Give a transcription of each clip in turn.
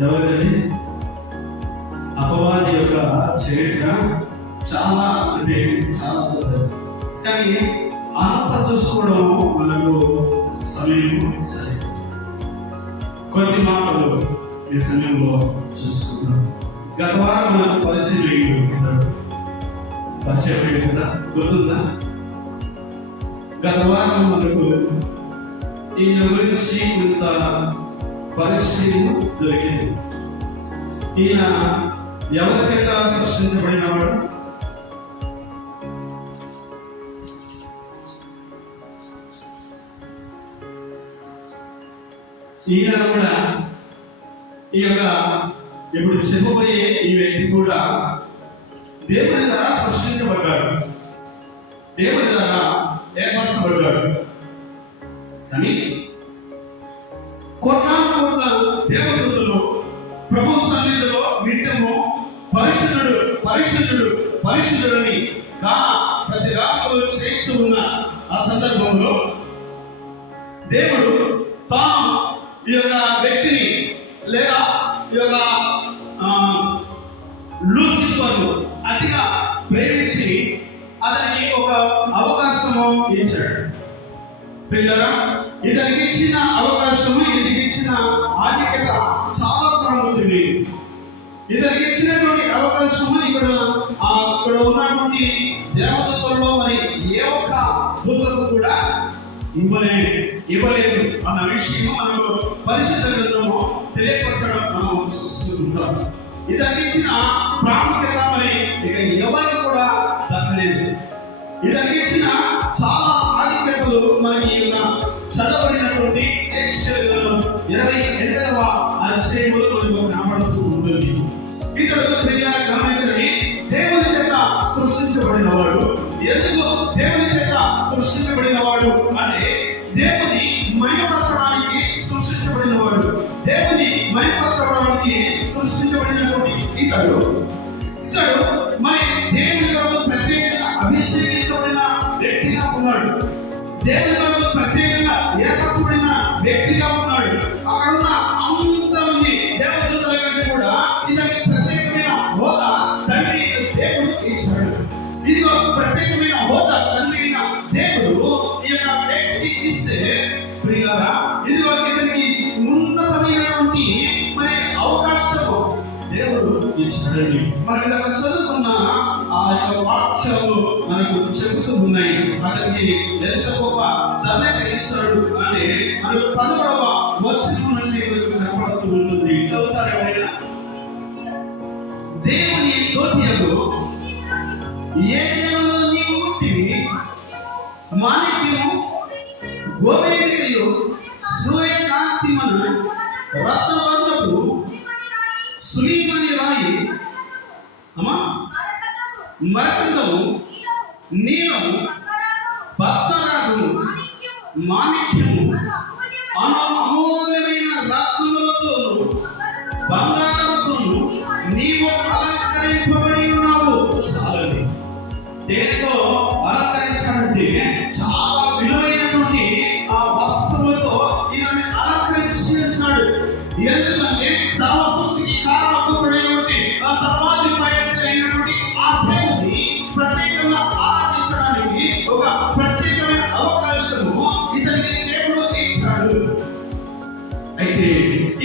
ఎవరిది? అపవాది యొక్క చరిత్ర చాలా అంటే చాలా పెద్దది. కానీ ఆత్మ చూసుకోవడం మనకు సమయం సరే. కొన్ని మాటలు ఈ సమయంలో చూసుకుందాం. గత వారం మనకు పరిచయం అయ్యింది పరిచయం అయ్యింది కదా? గుర్తుందా? గత వారం మనకు ఈయన గురించి ఇంత పరిశీలన దొరికింది. ఈయన ఎవరి చేత సృష్టించబడినవాడు ఈయన కూడా ఈ యొక్క ఇప్పుడు చెప్పబోయే ఈ వ్యక్తి కూడా దేవుని ద్వారా సృష్టించబడ్డాడు. దేవుని ద్వారా ఏర్పరచబడ్డాడు. కానీ పరిశుద్ధుడు పరిశుద్ధుడని ప్రతి రాత్రులు చేస్తూ ఉన్న ఆ సందర్భంలో దేవుడు తాము ఈ యొక్క వ్యక్తిని లేదా ఈ యొక్క లూసిఫర్ అతిగా ప్రేమించి అతనికి ఒక అవకాశము ఇచ్చాడు. పిల్లరా ఇతనికి ఇచ్చిన అవకాశము ఇతనికి ఇచ్చిన ఆధిక్యత చాలా ప్రాముఖ్యమైనది ఇతనికి ఇచ్చినటువంటి అవకాశము ఇక్కడ ఆ ఇక్కడ ఉన్నటువంటి దేవతల్లో మరి ఏ ఒక్క దూతకు కూడా ఇవ్వలే ఇవ్వలేదు అన్న విషయం మనకు పరిశుద్ధ గ్రంథము తెలియపరచడం మనం చూస్తుంటాం ఇతనికి ఇచ్చిన ప్రాముఖ్యత మరి ఇక ఎవరికి కూడా దక్కలేదు ఇతనికి ఇచ్చిన చాలా ఆధిక్యతలు మనకి ఈ చదవబడినటువంటి ఇరవై ఎనిమిదవ అధ్యాయంలో మనకు కనబడుతూ ఉంటుంది. ఇతడు ప్రియ గమనించండి. దేవుని చేత సృష్టించబడిన వాడు ఎందుకు దేవుని చేత సృష్టించబడిన వాడు అంటే దేవుని మహిమపరచడానికి సృష్టించబడిన వాడు దేవుని మహిమపరచడానికి సృష్టించబడినటువంటి ఇతడు. ఇతడు మరి దేవుని ప్రత్యేకంగా అభిషేకించబడిన వ్యక్తిగా ఉన్నాడు. దేవుని ప్రత్యేకంగా ఏర్పరచబడిన వ్యక్తిగా ఉన్నాడు. అక్కడున్న అంతమంది దేవదూతల కంటే కూడా ఇతనికి దేవుడు మరి చదువుకున్న ఆ యొక్క వాక్యాలు మనకు చెబుతూ ఉన్నాయి. అతనికి ఎంత గొప్ప ధన్యత ఇచ్చాడు అని మనకు పదకొడవ వచ్చిన నుంచి మనకు కనపడుతూ ఉంటుంది. చదువుతారు ఎవరైనా? దేవుని గోత్యకు ఏ నీవు పుట్టివి మాణిక్యము గోమేదికయు సూర్యకాంతిమను రత్నవంతపు సులీమని రాయి అమ్మా. మరకందము నీలము భక్తరాగు మాణిక్యము అను అమూల్యమైన రత్నములతోను బంగారంతోను నీవు అలంకరింపబడి ఉన్నావు. చాలండి. ఇతనికి దేవుడు ఇచ్చాడు అయితే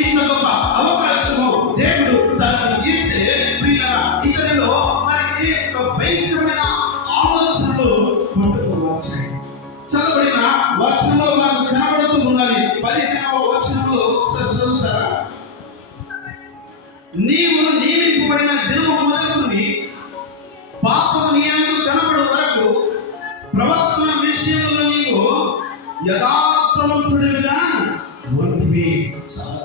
ఇంత గొప్ప అవకాశము దేవుడు తనకు ఇస్తే ప్రియులారా, ఇతనిలో మరి ఈ యొక్క భయంకరమైన ఆలోచనలు పుట్టుకు వచ్చాయి చదవబడిన వచనంలో మనకు కనబడుతూ ఉన్నది పదిహేనవ వర్షంలో ఒకసారి చదువుతారా? నీవు నియమింపబడిన దినము మొదలుకుని పాపం నీ కనబడు వరకు ప్రవర్తన విషయంలో యథార్థవంతుడిగా ఉంటివి ఎలా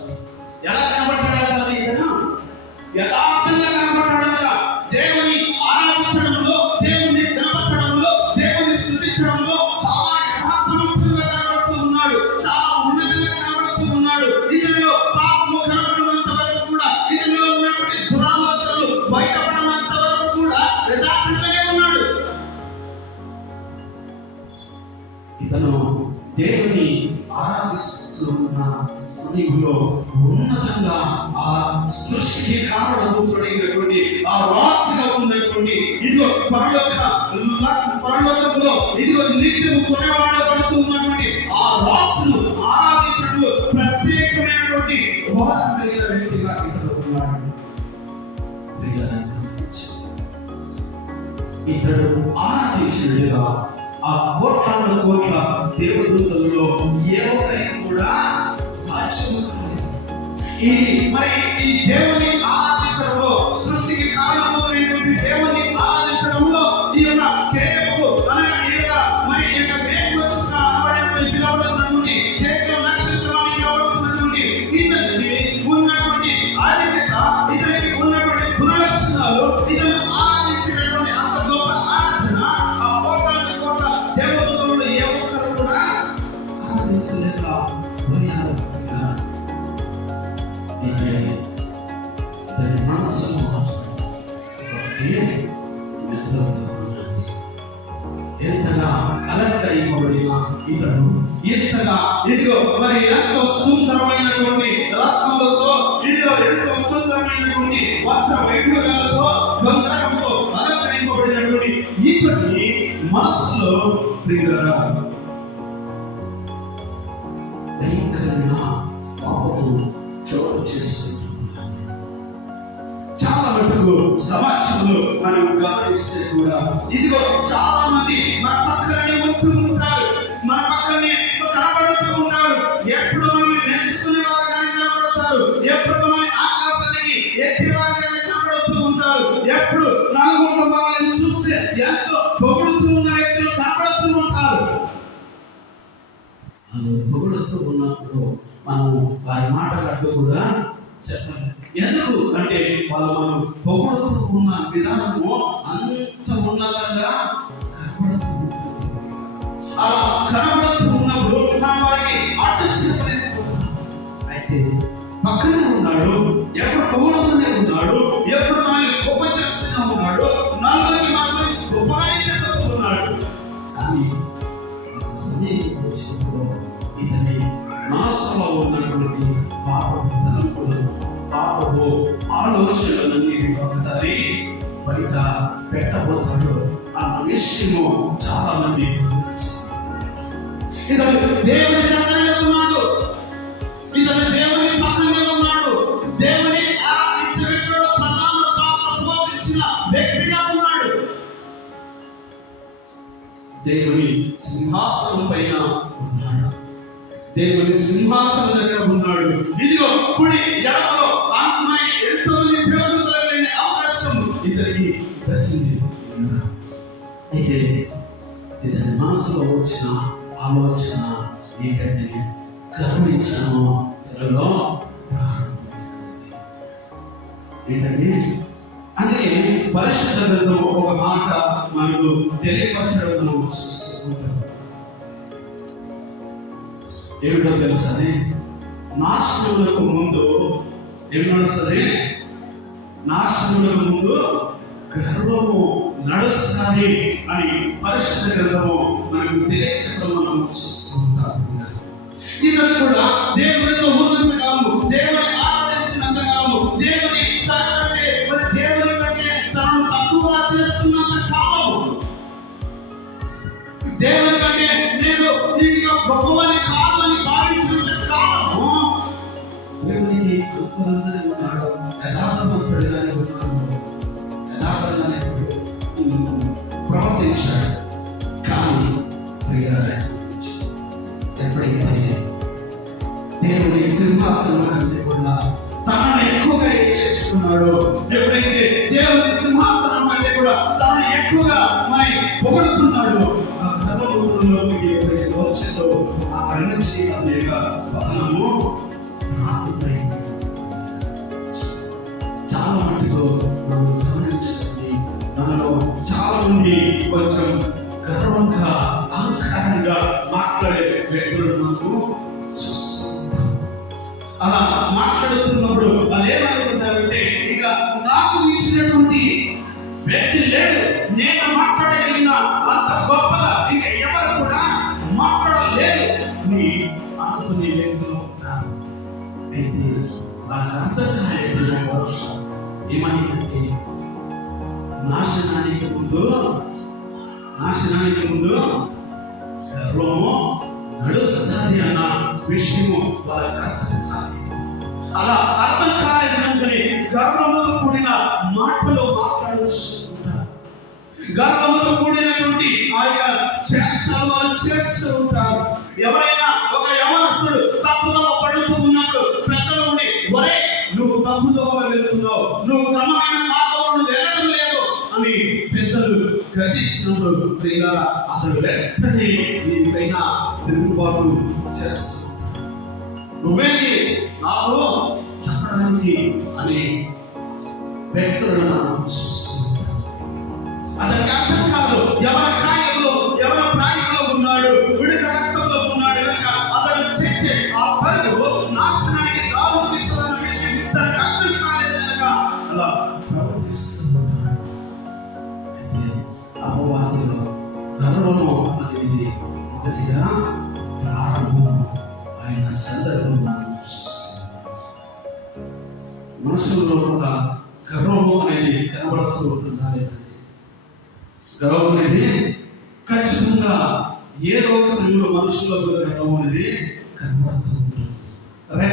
పరలోకంలో ఇదిగో నిత్యము కొనవాడబడుతున్నటువంటి ఆ రాజును ఆరాధించడంలో ప్రత్యేకమైనటువంటి హోదా కలిగిన వ్యక్తిగా ఇతడు ఉన్నాడు. ఇతడు ఆరాధించినట్టుగా ఆ కోట్ల దేవదూతలలో కూడా సాక్ష్యం ఈ మరి ఈ దేవుని ఆరాధించడంలో సృష్టికి కారణమైనటువంటి దేవుని గుణలక్షణాలు ఇతను ఆరాధించినటువంటి అంత గొప్ప ఆరాధన ఆ కోటాది కోట్ల దేవతలు ఏ ఒక్కరు కూడా ఆరాధించలేక పోయారు అయితే దాని మనసులో ఒకటి మెదడుతూ ఉన్నది. ఎంతగా అలంకరింపబడిన ఇతడు ఎంతగా ఇదిగో మరి ఎంతో సుందరమైనటువంటి సమక్షంలో మనం గమనిస్తే కూడా ఇదిగో చాలా మంది మన పక్కనే ఉంటూ ఉంటారు. మన పక్కనే కనబడుతూ ఉంటారు. ఎప్పుడు మనల్ని నేర్చుకునే వారిని కనబడతారు ఎప్పుడు మనల్ని ఆకాశానికి ఎత్తి వారిని కనబడుతూ ఉంటారు. ఎప్పుడు నలుగురు మనల్ని చూస్తే ఎంతో పొగుడుతూ ఉన్న వ్యక్తులు కనబడుతూ ఉంటారు. పొగుడుతూ ఉన్నప్పుడు మనము వారి మాటలు అడ్డు కూడా చెప్పాలి. ఎందుకు? అంటే వాళ్ళు మనం పొగుడుతూ ఉన్న విధానము అంత ఉన్నతంగా కనబడుతూ అలా కనబడుతూ ఉన్నప్పుడు మనం వారికి అడ్డు చెప్పలేకపోతాం అయితే పక్కనే ఉన్నాడు ఎప్పుడు పొగుడుతూనే ఉన్నాడు ఎప్పుడు మనల్ని గొప్ప చేస్తూనే ఉన్నాడు నలుగురికి మాత్రం ఉపాయం చెప్తూ ఉన్నాడు కానీ సమయం వచ్చినప్పుడు ఇతని మనసులో ఉన్నటువంటి పాపపు తలంపులను పాపపు ఆలోచనలన్నీ ఒకసారి బయట పెట్టబోతాడు ఆ విషయము చాలా మంది ఇతను దేవుని దగ్గరే ఉన్నాడు. ఇతను దేవుని పక్కనే ఉన్నాడు. దేవుని ఆరాధించే ప్రధాన పాత్ర పోషించిన వ్యక్తిగా ఉన్నాడు. దేవుని సింహాసనం పైన ఉన్నాడు. దేవుని సింహాసనం దగ్గర ఉన్నాడు. ఇదిగో కుడి ఎడమ అయితే ఇతని మనసులో వచ్చిన ఆలోచన ఏంటంటే గర్వించడం త్వరలో ఏంటంటే అందుకే పరిశుద్ధ ఒక మాట మనకు తెలియపరచడం మనం ఏమిటో తెలుసని? నాశనములకు ముందు ఏమనొస్తుంది నాశనములకు ముందు గర్వము నడుస్తుంది. అని పరిశుద్ధ గ్రంథము మనకు తెలియచడం మనం చూస్తూ ఉంటాం ఇతను కూడా దేవుడితో ఉన్నంత కాలము దేవుని ఆరాధించినంత కాలము దేవుని తనకంటే మరి దేవుని కంటే తనను తక్కువ చేస్తున్నంత కాలము దేవుని కంటే నేను నీకు గొప్పవని కాదని భావించిన కాలము దేవునికి గొప్పగానే ఉన్నాడు యథార్థవంతుడిగానే ఉన్నాడు యథార్థంగానే సింహాసనం కంటే కూడా తనను ఎక్కువగా చేస్తున్నాడు ఎప్పుడైతే దేవుని సింహాసనం అంటే కూడా తాను ఎక్కువగా మరి పొగుడుతున్నాడు ఆ గర్భగుడిలోకి ఎప్పుడైతే వచ్చిందో ఆ నుంచి అతని యొక్క పతనము చాలా మటుకు మనం గమనించుకొని మనలో చాలా మంది కొంచెం గర్వంగా అహంకారంగా మాట్లాడే వ్యక్తులు ఏమైందంటే నాశనానికి ముందు నాశనానికి ముందు గర్వము నడుస్తుంది అన్న విషయము వాళ్ళకి అర్థం కాదు. అలా అర్థం కాలేదని గర్వంతో కూడిన మాటలు మాట్లాడుతుంటారు గర్వంతో కూడినటువంటి ఆ యొక్క చేష్టలు వారు చేస్తూ ఉంటారు. ఎవరైనా ఒక యవనస్తుడు తప్పులో పడుతూ ఉన్నప్పుడు పెద్దలు ఉండి ఒరే నువ్వు తప్పుతో విషయంలో ప్రియుల అతను వెంటనే నీపైన తిరుగుబాటు చేస్తాడు. నువ్వేంటి నాకు చెప్పడానికి అని వ్యక్తులను అతనికి అర్థం కాదు ఎవరి కాయంలో మొదటిగా ప్రారంభము ఆయన సందర్భం మనుషుల్లో కూడా గర్వము అనేది కనబడుతూ ఉంటుందా లేదండి గర్వం అనేది ఖచ్చితంగా ఏదో ఒక సమయంలో మనుషుల్లో కూడా గర్వం అనేది కనబడుతూ ఉంటుంది.